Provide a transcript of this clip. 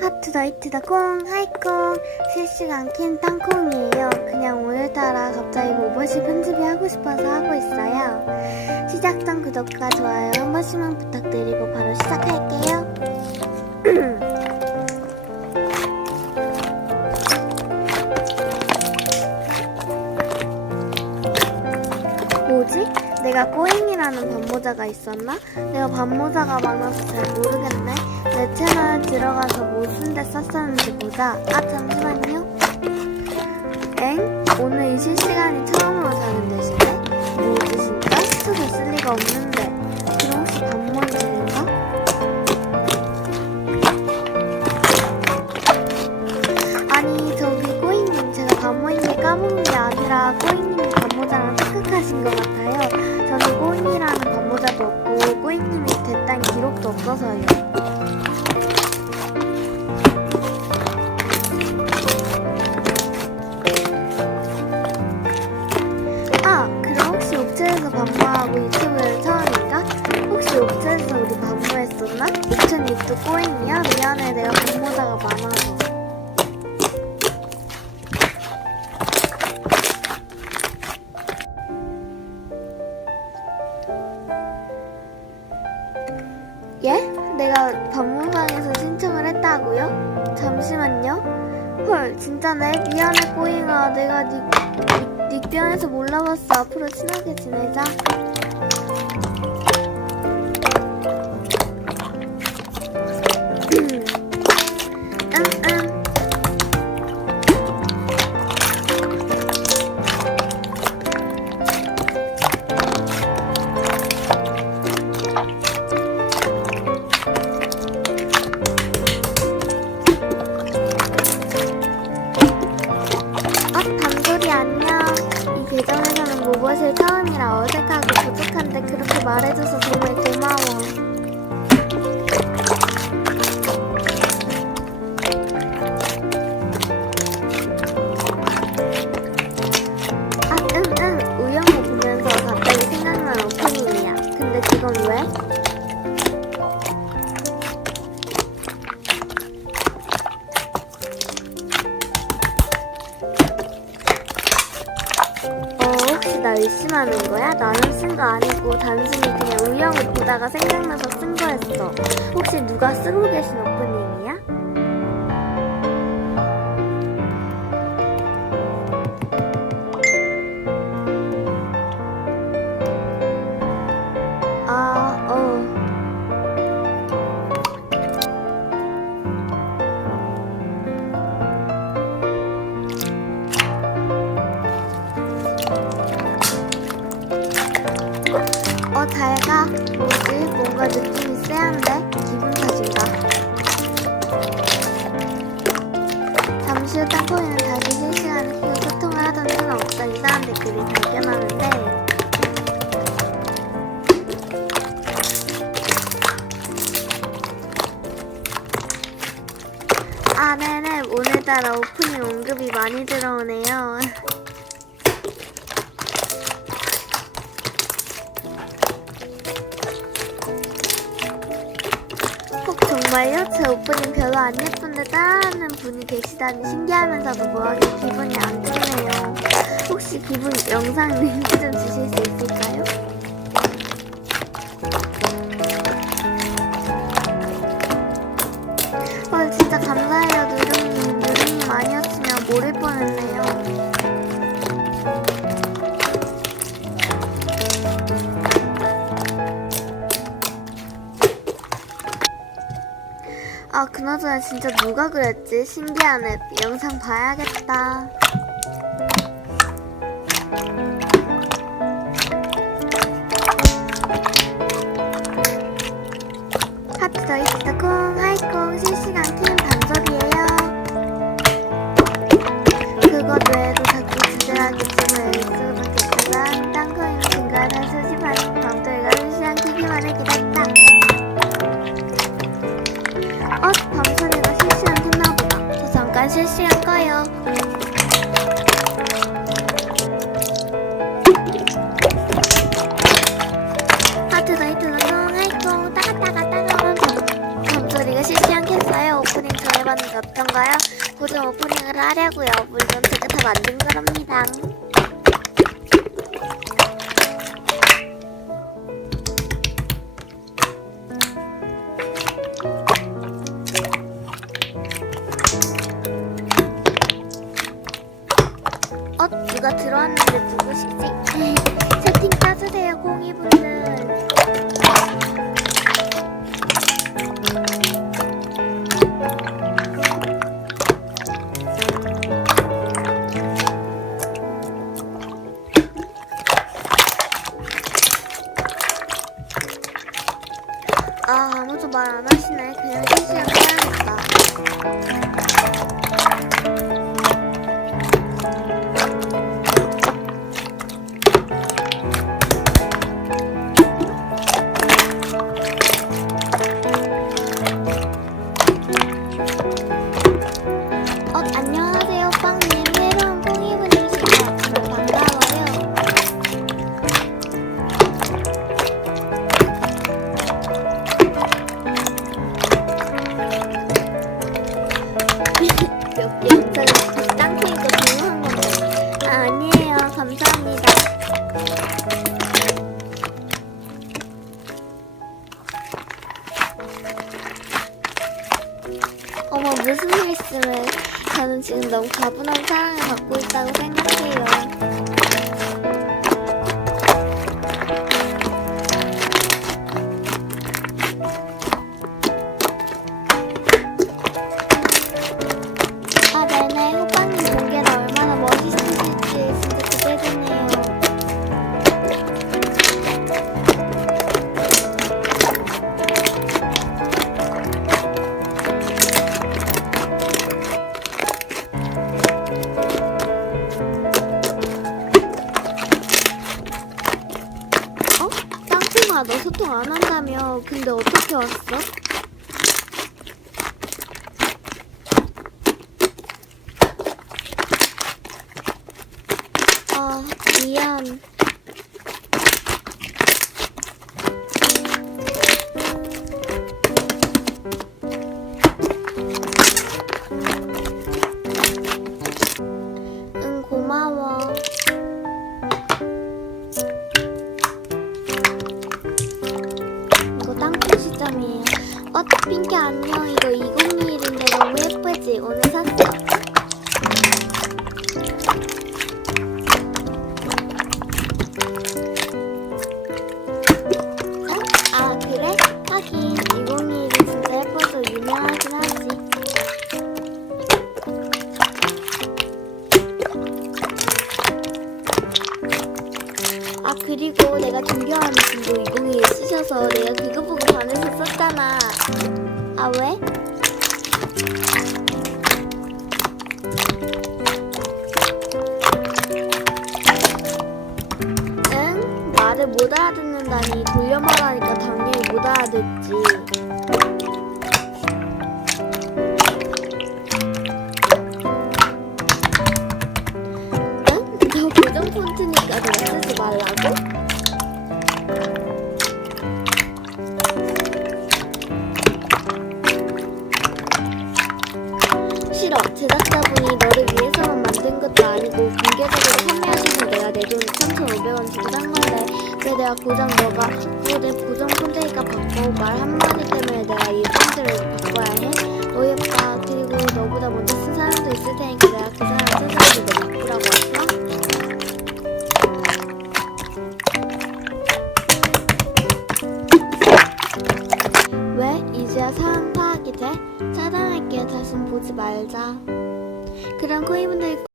하트다 히트다 콩 하이콩 실시간 킨 땅콩이에요 그냥 오늘따라 갑자기 모버시 편집이 하고 싶어서 하고 있어요 시작 전 구독과 좋아요 한 번씩만 부탁드리고 바로 시작할게요 뭐지? 내가 꼬잉이라는 반모자가 있었나? 내가 반모자가 많아서 잘 모르겠네. 내 채널 들어가서 무슨 데 썼었는지 보자. 아, 잠시만요. 엥? 오늘 이 실시간이 처음으로 사는 데시네? 뭐지, 진짜? 스쳐 됐을 리가 없는 유튜브 꼬잉이야? 미안해, 내가 반모자가 많아서. 예? 내가 법무방에서 신청을 했다고요? 잠시만요. 헐, 진짜네. 미안해, 꼬잉아. 내가 니, 니, 닉변에서 몰라봤어. 앞으로 친하게 지내자. 계정에서는 모버실 처음이라 어색하고 부족한데 그렇게 말해줘서 나 의심하는 거야? 나는 쓴 거 아니고 단순히 그냥 우영우 보다가 생각나서 쓴 거였어. 혹시 누가 쓰고 계신 오프 느낌이 쎄한데? 기분 탓인가? 잠시 후 땅콩이는 다시 실시간을 켜고 소통을 하던 중 어떤 이상한 댓글이 발견하는데 아, 네네. 오늘따라 오프닝 언급이 많이 들어오네요. 정말요? 제 오프닝 별로 안 예쁜데 따라하는 분이 계시다니 신기하면서도 뭐하게 기분이 안 좋네요. 혹시 기분 영상 링크 좀 주실 수 있을까요? 그나저나 진짜 누가 그랬지? 신기하네. 영상 봐야겠다. 궁금한데 어떤가요? 고정 오프닝을 하려고요. 물론 제가 다 만든 거랍니다. 어? 누가 들어왔는데 누구시지? 지금 너무 가분한 사랑을 받고 있다고 생각해요. 왔어? 아, 미안. 존경하는 분도 2021 쓰셔서 내가 그거 보고 반해서 썼잖아 아 왜? 응? 말을 못 알아듣는다니 돌려 말하니까 당연히 못 알아듣지. 제작자분이 너를 위해서만 만든 것도 아니고 공개적으로 판매하셔서 내가 내 돈 3,500원 주고 산 건데 왜 내가 고장 너가 너내 고정 폰트니까 바꿔 말 한마디 때문에 내가 이 폰트를 바꿔야 해? 어이없다. 그리고 너보다